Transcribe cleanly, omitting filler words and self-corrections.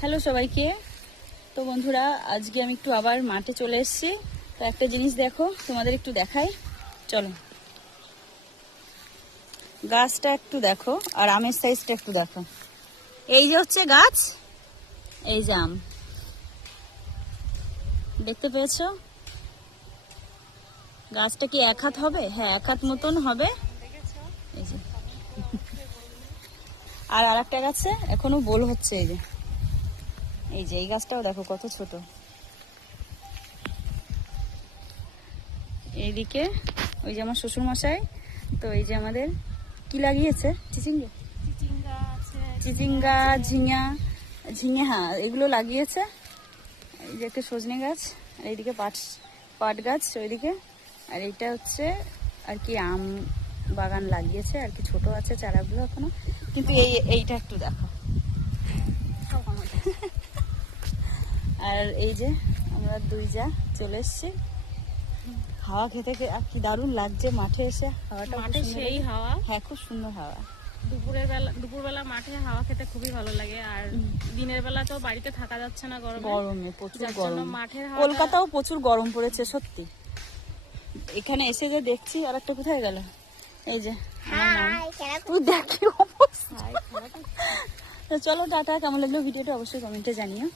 Hello সবাইকে। তো বন্ধুরা, আজকে আমি একটু আবার মাঠে চলে এসেছি। তো একটা জিনিস দেখো, তোমাদের একটু দেখাই, চলো। গাছটা একটু দেখো আর আমের সাইজটা একটু দেখো। এই যে হচ্ছে গাছ, এই যে আম, দেখতে পেয়েছো? গাছটা কি এক হাত হবে? হ্যাঁ, এক হাত মতন হবে। এই যে আর আরেকটা গাছে এখনো বোল হচ্ছে। এই যে এই গাছটাও দেখো কত ছোট। এইদিকে ওই যে আমার শ্বশুর মশাই, তো এই যে আমাদের কি লাগিয়েছে, চিচিঙ্গা, ঝিঙে, হ্যাঁ এগুলো লাগিয়েছে। এই যে একটা সজনে গাছ, আর এইদিকে পাট গাছ ওইদিকে, আর এইটা হচ্ছে আর কি আম বাগান লাগিয়েছে আর কি, ছোট আছে চারাগুলো এখনো। কিন্তু এইটা একটু দেখো। আর এই যে আমরা দুই যা চলে এসছি হাওয়া খেতে, কি দারুণ লাগছে মাঠে এসে। হাওয়াটা মাঠে সেই হাওয়া, হ্যাঁ খুব সুন্দর হাওয়া। দুপুরবেলা মাঠে হাওয়া খেতে খুবই ভালো লাগে। আর দিনের বেলা তো বাড়িতে থাকা যাচ্ছে না গরমে, প্রচুর গরম। মাঠের কলকাতাও প্রচুর গরম পড়েছে সত্যি। এখানে এসে যে দেখছি আর একটা কোথায় গেল, এই যে তুই দেখি অবস্থা। চলো টাটা, কেমন লাগলো ভিডিওটা অবশ্যই কমেন্টে জানিও।